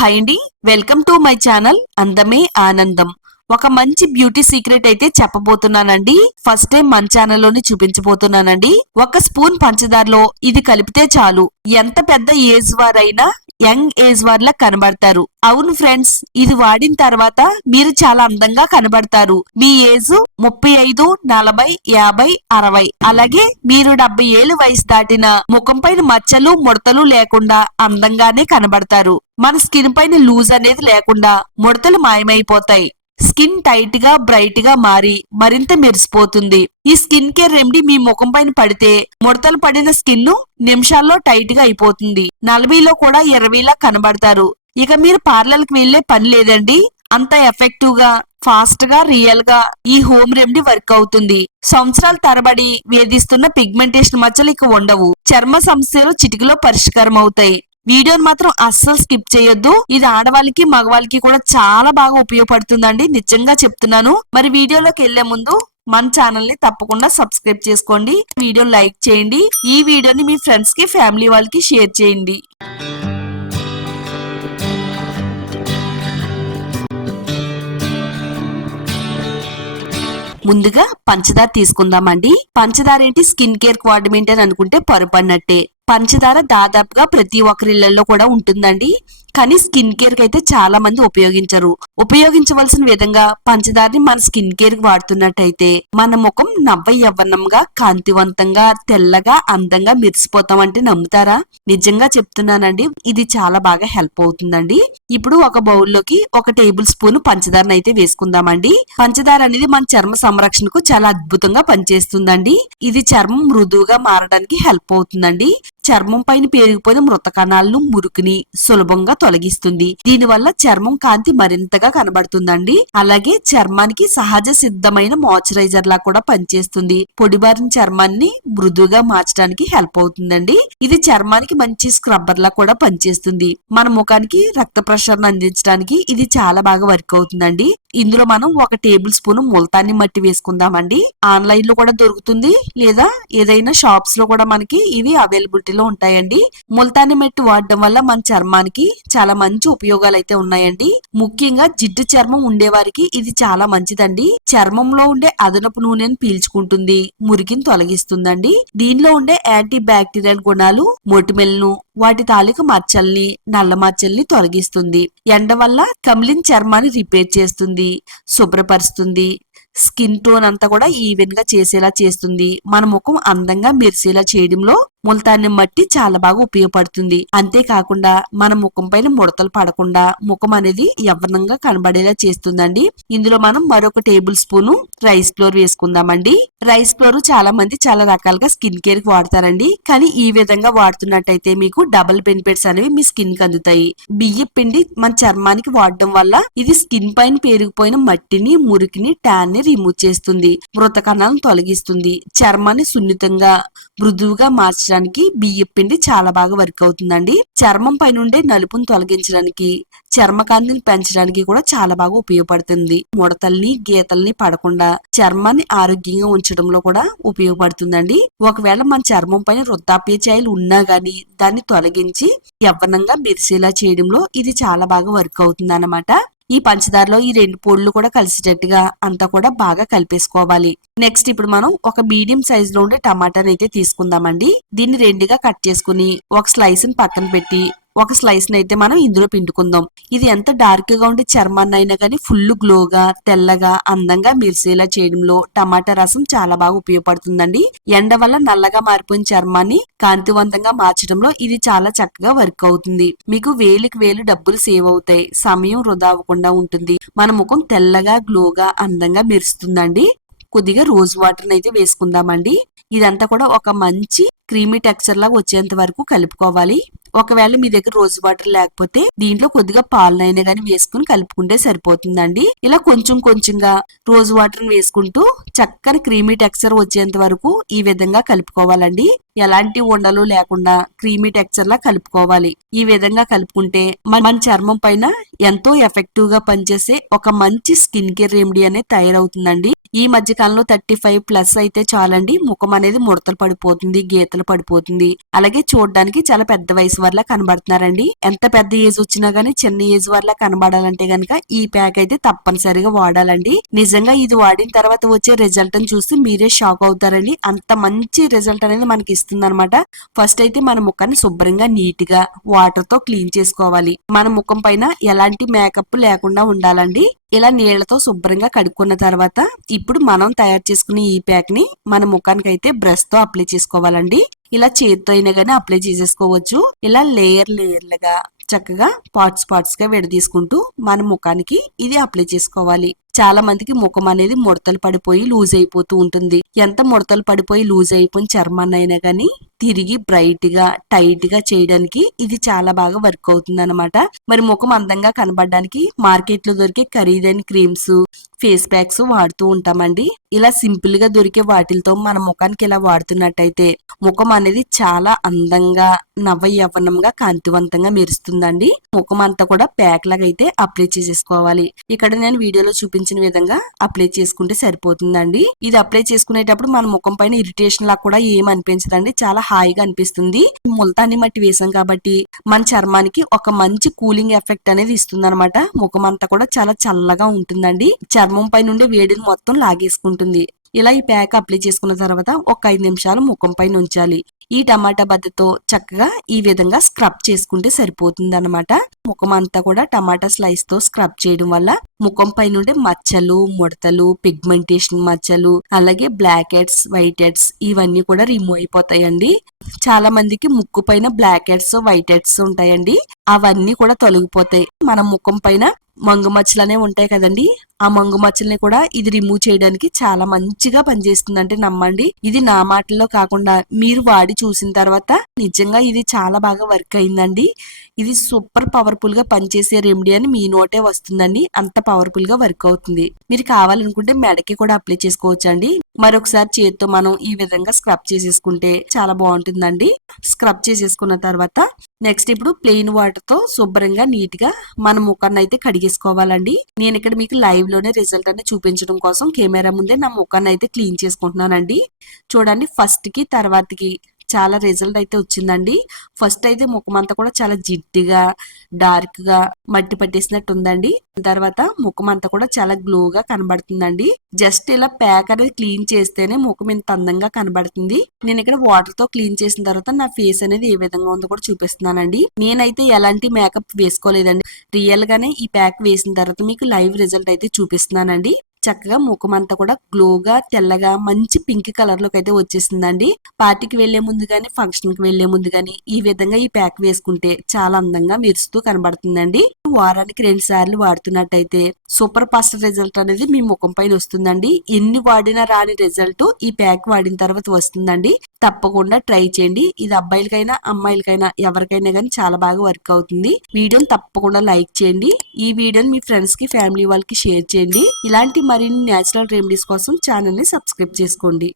Hi అండి, welcome to my channel అందమే ఆనందం. ఒక మంచి బ్యూటీ సీక్రెట్ అయితే చెప్పబోతున్నానండి. ఫస్ట్ టైం మన ఛానల్లోని చూపించబోతున్నానండి. ఒక స్పూన్ పంచదారలో ఇది కలిపితే చాలు ఎంత పెద్ద ఏజ్ వారైనా యంగ్ ఏజ్ వారిలా కనబడతారు. అవును ఫ్రెండ్స్, ఇది వాడిన తర్వాత మీరు చాలా అందంగా కనబడతారు. మీ ఏజ్ 35, 40, 50, 60 అలాగే మీరు 70 ఏళ్ళు వయసు దాటిన ముఖం పైన మచ్చలు ముడతలు లేకుండా అందంగానే కనబడతారు. మన స్కిన్ పైన లూజ్ అనేది లేకుండా ముడతలు మాయమైపోతాయి. స్కిన్ టైట్ గా బ్రైట్ గా మారి మరింత మెరిసిపోతుంది. ఈ స్కిన్ కేర్ రెమెడీ మీ ముఖం పైన పడితే ముడతలు పడిన స్కిన్ నిమిషాల్లో టైట్ గా అయిపోతుంది. 40లో కూడా 20లా కనబడతారు. ఇక మీరు పార్లర్ కి వెళ్లే పని లేదండి. అంత ఎఫెక్టివ్ గా ఫాస్ట్ గా రియల్ గా ఈ హోమ్ రెమెడీ వర్క్ అవుతుంది. సంవత్సరాల తరబడి వేధిస్తున్న పిగ్మెంటేషన్ మచ్చలు ఇక ఉండవు. చర్మ సమస్యలు చిటికలో పరిష్కారం అవుతాయి. వీడియోని మాత్రం అస్సలు స్కిప్ చేయొద్దు. ఇది ఆడవాళ్ళకి మగవాళ్ళకి కూడా చాలా బాగా ఉపయోగపడుతుందండి, నిజంగా చెప్తున్నాను. మరి వీడియోలోకి వెళ్లే ముందు మన ఛానల్ ని తప్పకుండా సబ్స్క్రైబ్ చేసుకోండి. వీడియో లైక్ చేయండి. ఈ వీడియోని మీ ఫ్రెండ్స్ కి ఫ్యామిలీ వాళ్ళకి షేర్ చేయండి. ముందుగా పంచదార తీసుకుందామండి. పంచదార ఏంటి స్కిన్ కేర్ కోఆర్డినేట్ అని అనుకుంటే పొరపడినట్టే. పంచదార దాదాపుగా ప్రతి ఒక్కరి ఇళ్లలో కూడా ఉంటుందండి. కానీ స్కిన్ కేర్ కి అయితే చాలా మంది ఉపయోగించరు. ఉపయోగించవలసిన విధంగా పంచదారని మన స్కిన్ కేర్ కి వాడుతున్నట్టయితే మన ముఖం నవ్వ యవ్వనంగా కాంతివంతంగా తెల్లగా అందంగా మెరిసిపోతాం. అంటే నమ్ముతారా? నిజంగా చెప్తున్నానండి, ఇది చాలా బాగా హెల్ప్ అవుతుందండి. ఇప్పుడు ఒక బౌల్లోకి 1 టేబుల్ స్పూన్ పంచదారని అయితే వేసుకుందామండి. పంచదార అనేది మన చర్మ సంరక్షణకు చాలా అద్భుతంగా పనిచేస్తుందండి. ఇది చర్మం మృదువుగా మారడానికి హెల్ప్ అవుతుందండి. చర్మం పైన పేరుకుపోయిన మృత కణాలను మురికిని సులభంగా తొలగిస్తుంది. దీనివల్ల చర్మం కాంతి మరింతగా కనబడుతుందండి. అలాగే చర్మానికి సహజ సిద్ధమైన మాయిశ్చరైజర్ లా కూడా పనిచేస్తుంది. పొడిబారిన చర్మాన్ని మృదువుగా మార్చడానికి హెల్ప్ అవుతుందండి. ఇది చర్మానికి మంచి స్క్రబ్బర్ లా కూడా పనిచేస్తుంది. మన ముఖానికి రక్త ప్రసరణ అందించడానికి ఇది చాలా బాగా వర్క్ అవుతుందండి. ఇందులో మనం 1 టేబుల్ స్పూన్ ముల్తాని మట్టి వేసుకుందామండి. ఆన్లైన్ లో కూడా దొరుకుతుంది, లేదా ఏదైనా షాప్స్ లో కూడా మనకి ఇవి అవైలబిలిటీలో ఉంటాయండి. ముల్తాని మట్టి వాడడం వల్ల మన చర్మానికి చాలా మంచి ఉపయోగాలు అయితే ఉన్నాయండి. ముఖ్యంగా జిడ్డు చర్మం ఉండేవారికి ఇది చాలా మంచిదండి. చర్మంలో ఉండే అదనపు నూనెను పీల్చుకుంటుంది, మురికిని తొలగిస్తుందండి. దీనిలో ఉండే యాంటీ బ్యాక్టీరియల్ గుణాలు మొటిమలను, వాటి తాలూకు మచ్చల్ని, నల్ల మచ్చల్ని తొలగిస్తుంది. ఎండ వల్ల కమిలిన చర్మాన్ని రిపేర్ చేస్తుంది, శుభ్రపరుస్తుంది. స్కిన్ టోన్ అంతా కూడా ఈవెన్ గా చేసేలా చేస్తుంది. మన ముఖం అందంగా మెరిసేలా చేయడంలో ముల్తాని మట్టి చాలా బాగా ఉపయోగపడుతుంది. అంతేకాకుండా మన ముఖం పైన ముడతలు పడకుండా ముఖం అనేది యవ్వనంగా కనబడేలా చేస్తుందండి. ఇందులో మనం మరొక టేబుల్ స్పూన్ రైస్ ఫ్లోర్ వేసుకుందామండి. రైస్ ఫ్లోర్ చాలా మంది చాలా రకాలుగా స్కిన్ కేర్ కి వాడతారండి. కానీ ఈ విధంగా వాడుతున్నట్టయితే మీకు డబుల్ బెనిఫిట్స్ అనేవి మీ స్కిన్ కి అందుతాయి. బియ్యం పిండి మన చర్మానికి వాడడం వల్ల ఇది స్కిన్ పైన పేరుకుపోయిన మట్టిని, మురికిని, ట్యాన్ ని రిమూవ్ చేస్తుంది. మృత కణాలను తొలగిస్తుంది. చర్మాన్ని సున్నితంగా మృదువుగా మార్చడానికి బియ్యం పిండి చాలా బాగా వర్క్ అవుతుందండి. చర్మం పై నుండి నలుపును తొలగించడానికి, చర్మకాంతిని పెంచడానికి కూడా చాలా బాగా ఉపయోగపడుతుంది. ముడతల్ని, గీతల్ని పడకుండా చర్మాన్ని ఆరోగ్యంగా ఉంచడంలో కూడా ఉపయోగపడుతుందండి. ఒకవేళ మన చర్మం పైన వృద్ధాప్య ఛాయలు ఉన్నా గానీ దాన్ని తొలగించి యవ్వనంగా మెరిసేలా చేయడంలో ఇది చాలా బాగా వర్క్ అవుతుంది అన్నమాట. ఈ పంచదారలో ఈ 2 పొడులు కూడా కలిసేటట్టుగా అంతా కూడా బాగా కలిపేసుకోవాలి. నెక్స్ట్ ఇప్పుడు మనం ఒక మీడియం సైజ్ లో ఉండే టమాటాని అయితే తీసుకుందామండి. దీన్ని 2గా కట్ చేసుకుని ఒక స్లైస్ ని పక్కన పెట్టి ఒక స్లైస్ ని అయితే మనం ఇందులో పిండుకుందాం. ఇది ఎంత డార్క్ గా ఉండే చర్మాన్ని అయినా కానీ ఫుల్ గ్లోగా, తెల్లగా, అందంగా మెరిసేలా చేయడంలో టమాటా రసం చాలా బాగా ఉపయోగపడుతుందండి. ఎండ వల్ల నల్లగా మారిపోయిన చర్మాన్ని కాంతివంతంగా మార్చడంలో ఇది చాలా చక్కగా వర్క్ అవుతుంది. మీకు వేలికి వేలు డబ్బులు సేవ్ అవుతాయి. సమయం వృధా అవ్వకుండా ఉంటుంది. మన ముఖం తెల్లగా, గ్లోగా, అందంగా మెరుస్తుందండి. కొద్దిగా రోజ్ వాటర్ అయితే వేసుకుందామండి. ఇదంతా కూడా ఒక మంచి క్రీమీ టెక్స్చర్ లాగా వచ్చేంత వరకు కలుపుకోవాలి. ఒకవేళ మీ దగ్గర రోజ్ వాటర్ లేకపోతే దీంట్లో కొద్దిగా పాలనైనా గానీ వేసుకుని కలుపుకుంటే సరిపోతుందండి. ఇలా కొంచెం కొంచెంగా రోజ్ వాటర్ వేసుకుంటూ చక్కని క్రీమీ టెక్స్చర్ వచ్చేంత వరకు ఈ విధంగా కలుపుకోవాలండి. ఎలాంటి ఉండలు లేకుండా క్రీమీ టెక్స్చర్ లా కలుపుకోవాలి. ఈ విధంగా కలుపుకుంటే మన చర్మం పైన ఎంతో ఎఫెక్టివ్ గా పనిచేసే ఒక మంచి స్కిన్ కేర్ రెమెడీ అనేది తయారవుతుందండి. ఈ మధ్య కాలంలో 35+ అయితే చాలండి ముఖం అనేది ముడతలు పడిపోతుంది, గీతలు పడిపోతుంది. అలాగే చూడడానికి చాలా పెద్ద వయసు వాళ్ళ కనబడుతున్నారండి. ఎంత పెద్ద ఏజ్ వచ్చినా గానీ చిన్న ఏజ్ వాళ్ళ కనబడాలంటే గనక ఈ ప్యాక్ అయితే తప్పనిసరిగా వాడాలండి. నిజంగా ఇది వాడిన తర్వాత వచ్చే రిజల్ట్ ని చూసి మీరే షాక్ అవుతారండి. అంత మంచి రిజల్ట్ అనేది మనకి ఇస్తుంది అనమాట. ఫస్ట్ అయితే మన ముఖాన్ని శుభ్రంగా నీట్ గా వాటర్ తో క్లీన్ చేసుకోవాలి. మన ముఖం పైన ఎలాంటి మేకప్ లేకుండా ఉండాలండి. ఇలా నీళ్లతో శుభ్రంగా కడుక్కున్న తర్వాత ఇప్పుడు మనం తయారు చేసుకునే ఈ ప్యాక్ ని మన ముఖానికి అయితే బ్రష్ తో అప్లై చేసుకోవాలండి. ఇలా చేతితో అయినా గానీ అప్లై చేసేసుకోవచ్చు. ఇలా లేయర్లుగా చక్కగా పార్ట్స్ గా విడదీసుకుంటూ మన ముఖానికి ఇది అప్లై చేసుకోవాలి. చాలా మందికి ముఖం అనేది ముడతలు పడిపోయి లూజ్ అయిపోతూ ఉంటుంది. ఎంత ముడతలు పడిపోయి లూజ్ అయిపోయిన చర్మాన్ని అయినా గానీ తిరిగి బ్రైట్ గా టైట్ గా చేయడానికి ఇది చాలా బాగా వర్క్ అవుతుంది అనమాట. మరి ముఖం అందంగా కనబడడానికి మార్కెట్ లో దొరికే ఖరీదైన క్రీమ్స్, ఫేస్ ప్యాక్స్ వాడుతూ ఉంటామండి. ఇలా సింపుల్ గా దొరికే వాటిలతో మన ముఖానికి ఇలా వాడుతున్నట్టయితే ముఖం అనేది చాలా అందంగా నవ యవ్వనంగా కాంతివంతంగా మెరుస్తుందండి. ముఖం అంతా కూడా ప్యాక్ లాగా అయితే అప్లై చేసేసుకోవాలి. ఇక్కడ నేను వీడియోలో చూపించిన విధంగా అప్లై చేసుకుంటే సరిపోతుందండి. ఇది అప్లై చేసుకునేటప్పుడు మన ముఖం పైన ఇరిటేషన్ లా కూడా ఏం అనిపించదండి. చాలా హాయిగా అనిపిస్తుంది. ముల్తాని మట్టి వేసాం కాబట్టి మన చర్మానికి ఒక మంచి కూలింగ్ ఎఫెక్ట్ అనేది ఇస్తుంది అనమాట. ముఖం అంతా కూడా చాలా చల్లగా ఉంటుందండి. చర్మం పై నుండి వేడిని మొత్తం లాగేసుకుంటుంది. ఇలా ఈ ప్యాక్ అప్లై చేసుకున్న తర్వాత ఒక 5 నిమిషాలు ముఖం పైన ఉంచాలి. ఈ టమాటా బద్దతో చక్కగా ఈ విధంగా స్క్రబ్ చేసుకుంటే సరిపోతుంది అనమాట. ముఖం అంతా కూడా టమాటా స్లైస్ తో స్క్రబ్ చేయడం వల్ల ముఖం పై నుండి మచ్చలు, ముడతలు, పిగ్మెంటేషన్ మచ్చలు, అలాగే బ్లాక్ హెడ్స్, వైట్ హెడ్స్ ఇవన్నీ కూడా రిమూవ్ అయిపోతాయండి. చాలా మందికి ముక్కు పైన బ్లాక్ హెడ్స్, వైట్ హెడ్స్ ఉంటాయండి. అవన్నీ కూడా తొలగిపోతాయి. మన ముఖం పైన మంగు మచ్చలు అనేవి ఉంటాయి కదండి. ఆ మంగు మచ్చల్ని కూడా ఇది రిమూవ్ చేయడానికి చాలా మంచిగా పనిచేస్తుంది. అంటే నమ్మండి, ఇది నా మాటల్లో కాకుండా మీరు వాడి చూసిన తర్వాత నిజంగా ఇది చాలా బాగా వర్క్ అయిందండి. ఇది సూపర్ పవర్ఫుల్ గా పనిచేసే రెమెడీ అని మీ నోటే వస్తుందండి. అంత పవర్ఫుల్ గా వర్క్ అవుతుంది. మీరు కావాలనుకుంటే మెడకి కూడా అప్లై చేసుకోవచ్చు అండి. మరొకసారి చేతితో మనం ఈ విధంగా స్క్రబ్ చేసేసుకుంటే చాలా బాగుంటుందండి. స్క్రబ్ చేసేసుకున్న తర్వాత నెక్స్ట్ ఇప్పుడు ప్లెయిన్ వాటర్ తో శుభ్రంగా నీట్ గా మన ముఖాన్ని అయితే కడిగేసుకోవాలండి. నేను ఇక్కడ మీకు లైవ్ లోనే రిజల్ట్ అనేది చూపించడం కోసం కెమెరా ముందే నా ముఖాన్ని అయితే క్లీన్ చేసుకుంటున్నానండి. చూడండి, ఫస్ట్ కి తర్వాతకి చాలా రిజల్ట్ అయితే వచ్చిందండి. ఫస్ట్ అయితే ముఖం అంతా కూడా చాలా జిడ్డుగా డార్క్ గా మట్టి పట్టేసినట్టు ఉందండి. తర్వాత ముఖం అంతా కూడా చాలా గ్లోగా కనబడుతుందండి. జస్ట్ ఇలా ప్యాక్ అనేది క్లీన్ చేస్తేనే ముఖం ఇంత అందంగా కనబడుతుంది. నేను ఇక్కడ వాటర్ తో క్లీన్ చేసిన తర్వాత నా ఫేస్ అనేది ఏ విధంగా ఉందో కూడా చూపిస్తున్నానండి. నేనైతే ఎలాంటి మేకప్ వేసుకోలేదండి. రియల్ గానే ఈ ప్యాక్ వేసిన తర్వాత మీకు లైవ్ రిజల్ట్ అయితే చూపిస్తున్నానండి. చక్కగా ముఖం అంతా కూడా గ్లోగా తెల్లగా మంచి పింక్ కలర్ లోకి అయితే వచ్చేసిందండి. పార్టీకి వెళ్లే ముందు గానీ ఫంక్షన్ కి వెళ్లే ముందు గానీ ఈ విధంగా ఈ ప్యాక్ వేసుకుంటే చాలా అందంగా మెరుస్తూ కనబడుతుందండి. వారానికి 2 సార్లు వాడుతున్నట్టయితే సూపర్ ఫాస్ట్ రిజల్ట్ అనేది మీ ముఖం పైన వస్తుందండి. ఎన్ని వాడినా రాని రిజల్ట్ ఈ ప్యాక్ వాడిన తర్వాత వస్తుందండి. తప్పకుండా ట్రై చేయండి. ఇది అబ్బాయిలకైనా అమ్మాయిలకైనా ఎవరికైనా గానీ చాలా బాగా వర్క్ అవుతుంది. వీడియోని తప్పకుండా లైక్ చేయండి. ఈ వీడియోని మీ ఫ్రెండ్స్ కి, ఫ్యామిలీ వాళ్ళకి షేర్ చేయండి. ఇలాంటి మరిన్ని నేచురల్ రెమెడీస్ కోసం ఛానల్ ని సబ్స్క్రైబ్ చేసుకోండి.